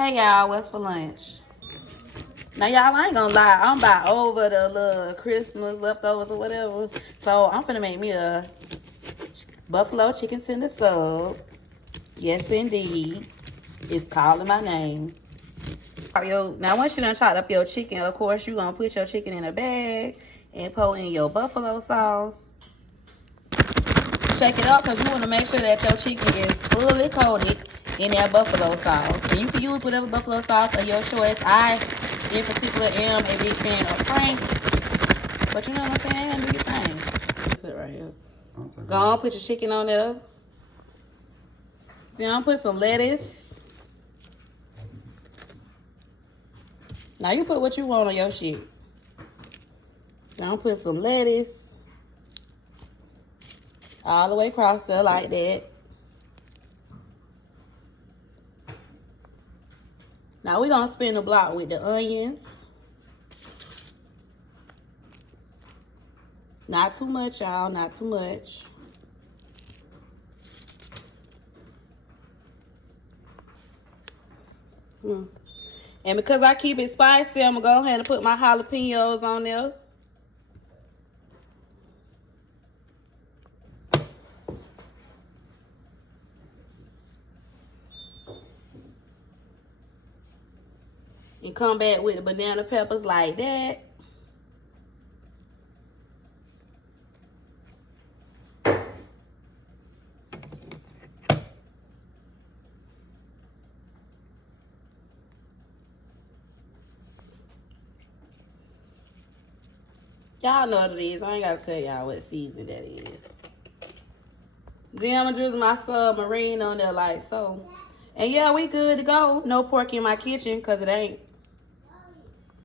Hey y'all, what's for lunch? Now y'all, I ain't gonna lie, I'm about over the little Christmas leftovers or whatever. So I'm finna make me a buffalo chicken tender sub. Yes indeed. It's calling my name. Now once you done chopped up your chicken, of course you gonna put your chicken in a bag and pour in your buffalo sauce. Shake it up because you want to make sure that your chicken is fully coated in that buffalo sauce. And you can use whatever buffalo sauce of your choice. I, in particular, am a big fan of Frank's. But you know what I'm saying? Do your thing. Put it right here. Go on, put your chicken on there. See, I'm put some lettuce. Now you put what you want on your shit. Now I'm put some lettuce. All the way across there like that. Now we're going to spin the block with the onions. Not too much, y'all. Not too much. And because I keep it spicy, I'm going to go ahead and put my jalapenos on there. And come back with the banana peppers like that. Y'all know what it is. I ain't got to tell y'all what season that is. Then I'm going to drizzle my submarine on there like so. And yeah, we good to go. No pork in my kitchen because it ain't